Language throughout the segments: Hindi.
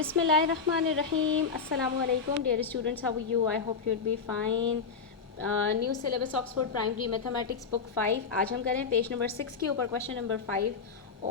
Bismillahirrahmanirrahim. Assalamu alaikum, dear students. How are you? I hope you'll be fine. New syllabus Oxford primary mathematics book 5. आज हम करें पेज नंबर 6 के ऊपर क्वेश्चन नंबर 5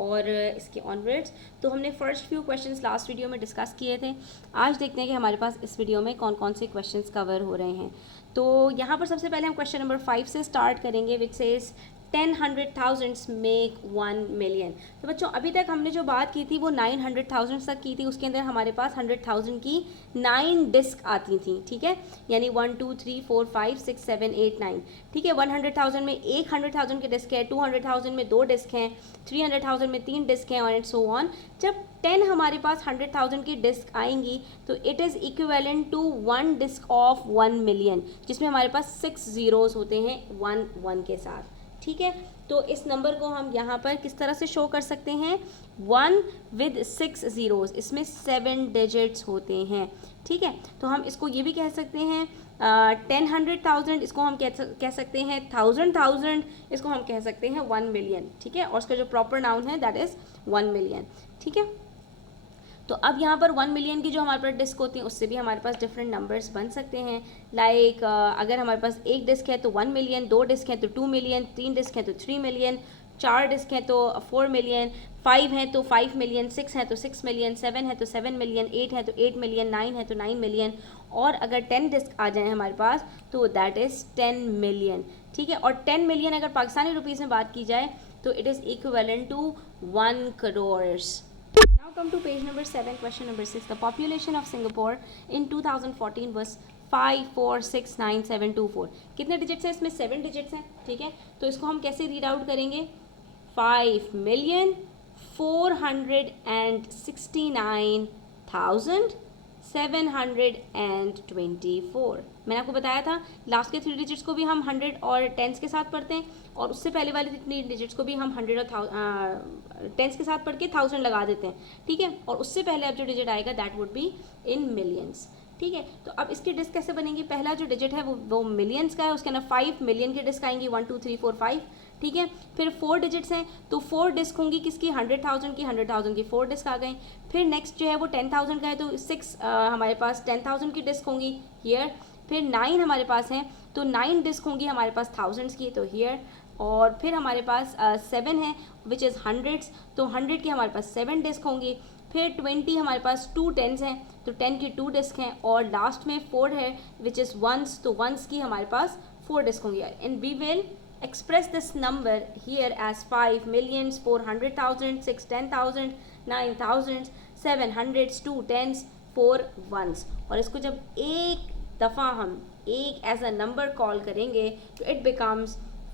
और इसके ऑनवर्ड्स. तो हमने first few questions last video में डिस्कस किए थे. आज देखते हैं कि हमारे पास इस वीडियो में कौन कौन से क्वेश्चंस कवर हो रहे हैं. तो यहाँ पर सबसे पहले हम क्वेश्चन नंबर 5 से स्टार्ट करेंगे विच सेज 10,100,000 मेक 1 मिलियन. तो बच्चों अभी तक हमने जो बात की थी वो 900,000 तक की थी. उसके अंदर हमारे पास 100,000 की 9 डिस्क आती थी. ठीक है, यानी 1 2 3 4 5 6 7 8 9. ठीक है, 100,000 में एक 100,000 के डिस्क है, 200,000 में 2 डिस्क हैं, 300,000 में 3 डिस्क हैं और सो ऑन. जब 10 हमारे पास 100,000 की डिस्क आएंगी तो it is equivalent to 1 disc of 1 million, जिसमें हमारे पास 6 ज़ीरोज़ होते हैं 1 1 के साथ. ठीक है, तो इस नंबर को हम यहाँ पर किस तरह से शो कर सकते हैं? 1 विद 6 ज़ीरोज़, इसमें 7 डिजिट्स होते हैं. ठीक है, तो हम इसको ये भी कह सकते हैं 10,100,000, इसको हम कह सकते हैं 1,000,000, इसको हम कह सकते हैं 1 मिलियन. ठीक है, और उसका जो प्रॉपर नाउन है दैट इज़ 1 मिलियन. ठीक है, तो अब यहाँ पर 1 मिलियन की जो हमारे पास डिस्क होती हैं उससे भी हमारे पास डिफरेंट नंबर्स बन सकते हैं. लाइक अगर हमारे पास एक डिस्क है तो 1 मिलियन, 2 डिस्क हैं तो 2 मिलियन, 3 डिस्क हैं तो 3 मिलियन, 4 डिस्क हैं तो 4 मिलियन, 5 हैं तो 5 मिलियन, 6 हैं तो 6 मिलियन, 7 है तो 7 मिलियन, 8 है तो 8 मिलियन, 9 है तो 9 मिलियन, और अगर 10 डिस्क आ जाए हमारे पास तो दैट इज़ 10 मिलियन. ठीक है, और 10 मिलियन अगर पाकिस्तानी रुपीज़ में बात की जाए तो it is equivalent to 1 crore. Now come to page number 7, question number 6. The population of Singapore in 2014 was 5469724. कितने डिजिट्स हैं इसमें? 7 डिजिट्स हैं. ठीक है, तो इसको हम कैसे रीड आउट करेंगे? 5,469,724. मैंने आपको बताया था लास्ट के 3 डिजिट्स को भी हम 100 और टेंस के साथ पढ़ते हैं, और उससे पहले वाले 3 डिजिट्स को भी हम 100 और टेंस के साथ पढ़ के 1000 लगा देते हैं. ठीक है, और उससे पहले अब जो डिजिट आएगा that would be in millions. ठीक है, तो अब इसकी डिस्क कैसे बनेगी? पहला जो डिजिट है वो मिलियंस का है, उसके अंदर 5 मिलियन की डिस्क आएंगी, 1 2 3 4 5. ठीक है, फिर 4 डिजिट्स हैं तो 4 डिस्क होंगी किसकी? 100,000 की. 100,000 की 4 डिस्क आ गई. फिर नेक्स्ट जो है वो 10,000 का है तो 6 हमारे पास 10,000 की डिस्क होंगी हियर. फिर 9 हमारे पास हैं तो 9 डिस्क होंगी हमारे पास थाउजेंड्स की, तो हियर. और फिर हमारे पास 7 है विच इज़ हंड्रेड्स, तो 100 की हमारे पास 7 डिस्क होंगी. फिर 20 हमारे पास 2 टेंस हैं तो 10 की 2 डिस्क हैं, और लास्ट में 4 है विच इज़ वंस, तो वंस की हमारे पास 4 डिस्क होंगी. And we will express this number here as 5 millions, 400,000, 6 10,000, 9,000, 7 hundreds, 2 tens, 4 ones. और इसको जब एक दफ़ा हम एक एज अ नंबर कॉल करेंगे तो it becomes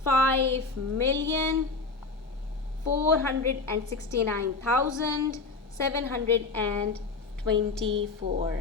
5,469,724.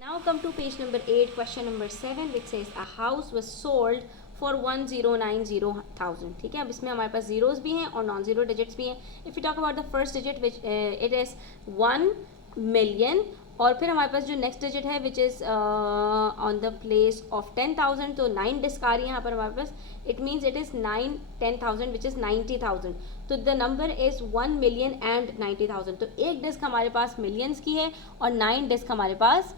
Now come to page number 8, question number 7, which says a house was sold for 1,090,000. ठीक है, अब इसमें हमारे पास जीरोज भी हैं और नॉन जीरो डिजिट्स भी हैं. If you talk about the first digit which it is 1 million, और फिर हमारे पास जो नेक्स्ट डिजिट है which is on the place of 10,000, तो 9 डिस्क आ रही है यहाँ पर हमारे पास. It means it is 9 10,000 which is 90,000. तो the number is 1 million and 90,000. तो एक डिस्क हमारे पास मिलियंस की है और 9 डिस्क हमारे पास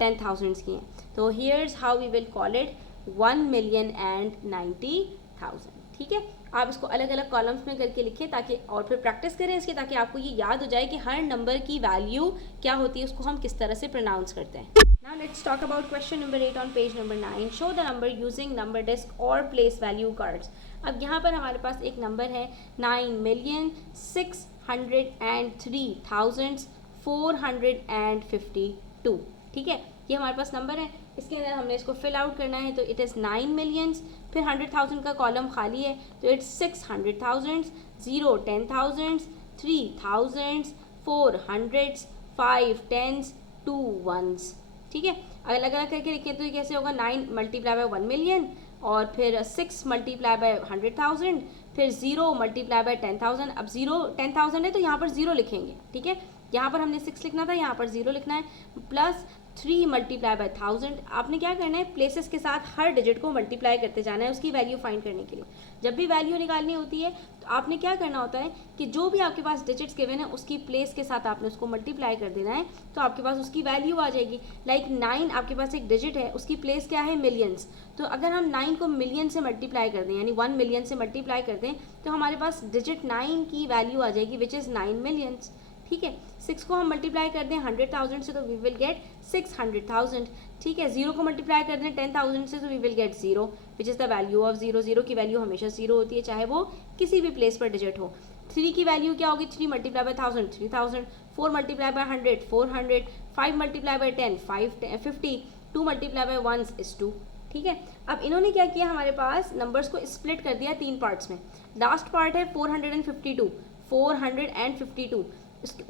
10,000 की हैं. तो here's how we will call it 1 million and 90,000. ठीक है, आप इसको अलग अलग कॉलम्स में करके लिखिए ताकि, और फिर प्रैक्टिस करें इसकी, ताकि आपको ये याद हो जाए कि हर नंबर की वैल्यू क्या होती है, उसको हम किस तरह से प्रोनाउंस करते हैं. Now let's talk about question number 8 on page number 9. Show the number using number disc और प्लेस वैल्यू कार्ड्स. अब यहाँ पर हमारे पास एक नंबर है 9,603,452. ठीक है, ये हमारे पास नंबर है. इसके अंदर हमने इसको फिल आउट करना है तो इट इज़ 9 मिलियंस, फिर 100,000 का कॉलम खाली है तो इट्स 600,000, 0 10,000, 3,000, 4 हंड्रेड्स, 5 टेंस, 2 वंस. ठीक है, अगर अलग अलग करके लिखें तो ये कैसे होगा? 9 मल्टीप्लाई बाय 1 मिलियन, और फिर 6 मल्टीप्लाई बाय 100,000, फिर 0 मल्टीप्लाई बाय 10,000. अब 0 10,000 है तो यहाँ पर 0 लिखेंगे. ठीक है, यहाँ पर हमने 6 लिखना था, यहाँ पर 0 लिखना है, प्लस 3 मल्टीप्लाई बाय 1000। आपने क्या करना है, प्लेसेस के साथ हर डिजिट को मल्टीप्लाई करते जाना है उसकी वैल्यू फाइंड करने के लिए। जब भी वैल्यू निकालनी होती है तो आपने क्या करना होता है कि जो भी आपके पास डिजिट्स गिवन है उसकी प्लेस के साथ आपने उसको मल्टीप्लाई कर देना है, तो आपके पास उसकी वैल्यू आ जाएगी। लाइक 9 आपके पास एक डिजिट है, उसकी प्लेस क्या है, मिलियंस। तो अगर हम 9 को मिलियन से मल्टीप्लाई कर दें, यानी 1 मिलियन से मल्टीप्लाई कर दें, तो हमारे पास डिजिट 9 की वैल्यू आ जाएगी विच इज़ 9 मिलियंस। ठीक है, 6 को हम मल्टीप्लाई कर दें 100,000 से तो वी विल गेट 600,000। ठीक है, 0 को मल्टीप्लाई कर दें 10,000 से तो we will get 0 which is the value of 0। 0 की वैल्यू हमेशा 0 होती है, चाहे वो किसी भी प्लेस पर डिजिट हो। 3 की वैल्यू क्या होगी, 3 multiply by 1000 3000, 4 multiply by 100 400, 5 multiply by 10 50, 2 multiply by 1 is 2। ठीक है, अब इन्होंने क्या किया, हमारे पास नंबर्स को स्प्लिट कर दिया 3 पार्ट्स में। लास्ट पार्ट है 452, 452।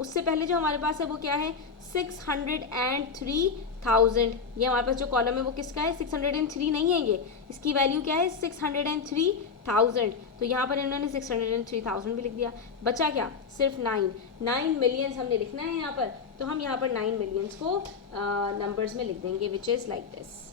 उससे पहले जो हमारे पास है वो क्या है, 603,000। ये हमारे पास जो कॉलम है वो किसका है, 603 नहीं है ये, इसकी वैल्यू क्या है 603,000। तो यहाँ पर इन्होंने 603,000 भी लिख दिया। बचा क्या, सिर्फ 9 मिलियंस हमने लिखना है यहाँ पर, तो हम यहाँ पर 9 मिलियंस को नंबर्स में लिख देंगे विच इज़ लाइक दिस,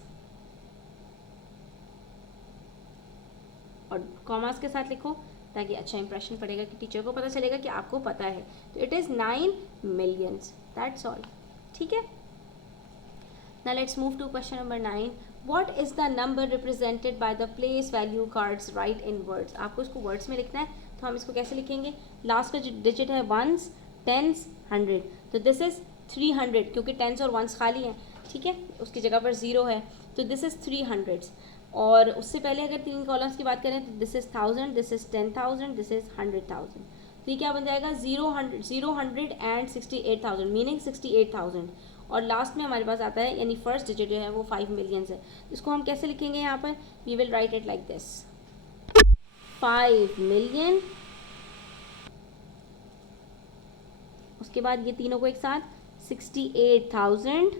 और कॉमास के साथ लिखो ताकि अच्छा इंप्रेशन पड़ेगा कि टीचर को पता चलेगा कि आपको पता है। तो it is 9 millions, that's all. ठीक है, now let's move to question number 9। What is the number represented by the place value cards, right in words. आपको इसको वर्ड्स में लिखना है, तो हम इसको कैसे लिखेंगे, लास्ट का जो डिजिट है 1s 10s 100, तो दिस इज़ 300 क्योंकि 10s और 1s खाली हैं। ठीक है, उसकी जगह पर 0 है, तो दिस इज़ 300। और उससे पहले अगर 3 कॉलम्स की बात करें तो this is 1000, this is 10,000, this is 100,000। तो ये क्या बन जाएगा, 0,168,000 मीनिंग 68,000। और लास्ट में हमारे पास आता है, यानी फर्स्ट डिजिट जो है वो 5 मिलियंस है। इसको हम कैसे लिखेंगे, यहाँ पर we will write it like this, 5 million, उसके बाद ये तीनों को एक साथ 68,000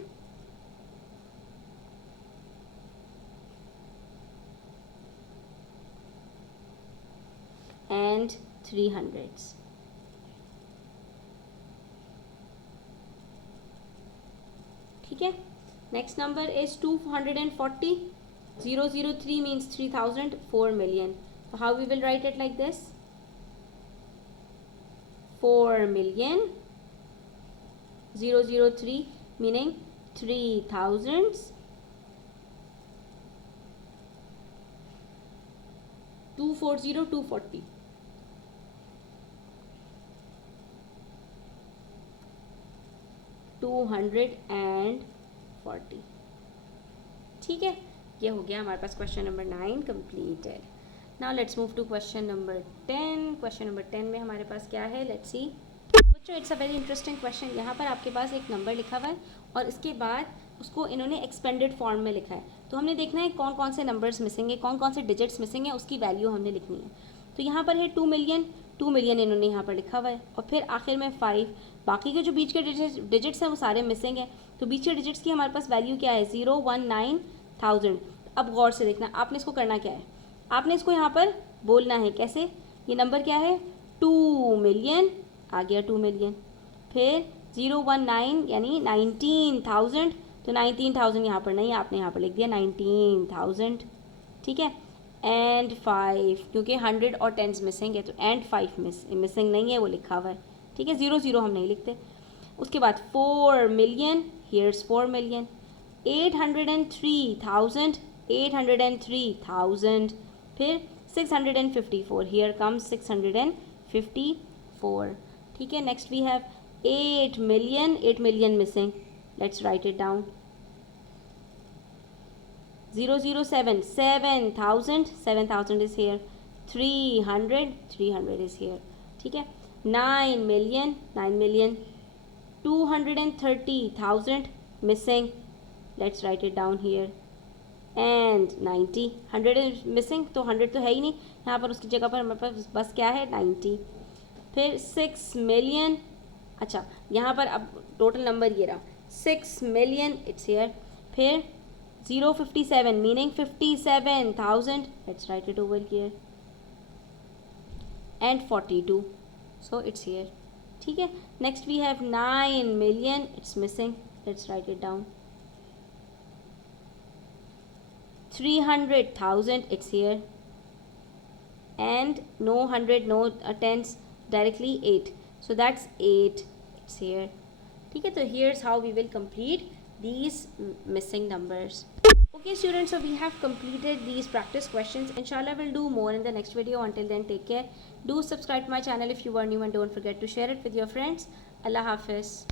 and 300s। ठीक है, next number is 240, 003 means 3000, 4 million. तो how we will write it like this, 4 million 003 meaning 3000s, 240 240। $240। ठीक है, ये हो गया हमारे पास question number 9 completed. Now let's move to question number 10। Question number 10 में हमारे पास क्या है, लेट्स सी। बच्चों it's a very interesting question. यहाँ पर आपके पास एक नंबर लिखा हुआ है और इसके बाद उसको इन्होंने एक्सपेंडेड फॉर्म में लिखा है। तो हमने देखना है कौन कौन से नंबर्स मिसिंग है, कौन कौन से डिजिट्स मिसिंग है, उसकी वैल्यू हमने लिखनी है। तो यहाँ पर है 2 मिलियन, 2 मिलियन इन्होंने यहाँ पर लिखा हुआ है, और फिर आखिर में 5। बाकी के जो बीच के डिजिट्स हैं वो सारे मिसिंग हैं। तो बीच के डिजिट्स की हमारे पास वैल्यू क्या है, 019,000। अब गौर से देखना, आपने इसको करना क्या है, आपने इसको यहाँ पर बोलना है कैसे, ये नंबर क्या है 2 मिलियन, आ गया 2 मिलियन, फिर 019 यानी 19,000, तो 19,000 यहाँ पर नहीं, आपने यहाँ पर लिख दिया 19,000। ठीक है, एंड 5 क्योंकि 100 और 10s मिसिंग है, तो एंड 5 मिसिंग नहीं है, वो लिखा हुआ है। ठीक है, 0 हम नहीं लिखते। उसके बाद 4 मिलियन, हियर्स 4 मिलियन, 803,000, 803,000, फिर 654, हियर कम्स 654। ठीक है, next we have 8 million, 8 million missing, let's write it down. 007, 7,000, 7,000 is here, 300, 300 is here. ठीक है, 9 million, 9 million, 230,000 missing, let's write it down here, and 90, 100 is missing, तो 100 तो है ही नहीं, यहाँ पर उसकी जगह पर हमारे पास बस क्या है 90। फिर 6 million, अच्छा यहाँ पर अब टोटल नंबर ये रहा 6 million, it's here। फिर 057 meaning 57,000, let's write it over here, and 42, so it's here। ठीक है. Next we have 9 million. It's missing. Let's write it down. 300,000. It's here. And no 100, no tens, directly 8. So that's 8. It's here. ठीक है. So here's how we will complete these missing numbers. Okay students, so we have completed these practice questions. Inshallah we'll do more in the next video. Until then, take care. Do subscribe to my channel if you are new, and don't forget to share it with your friends. Allah Hafiz.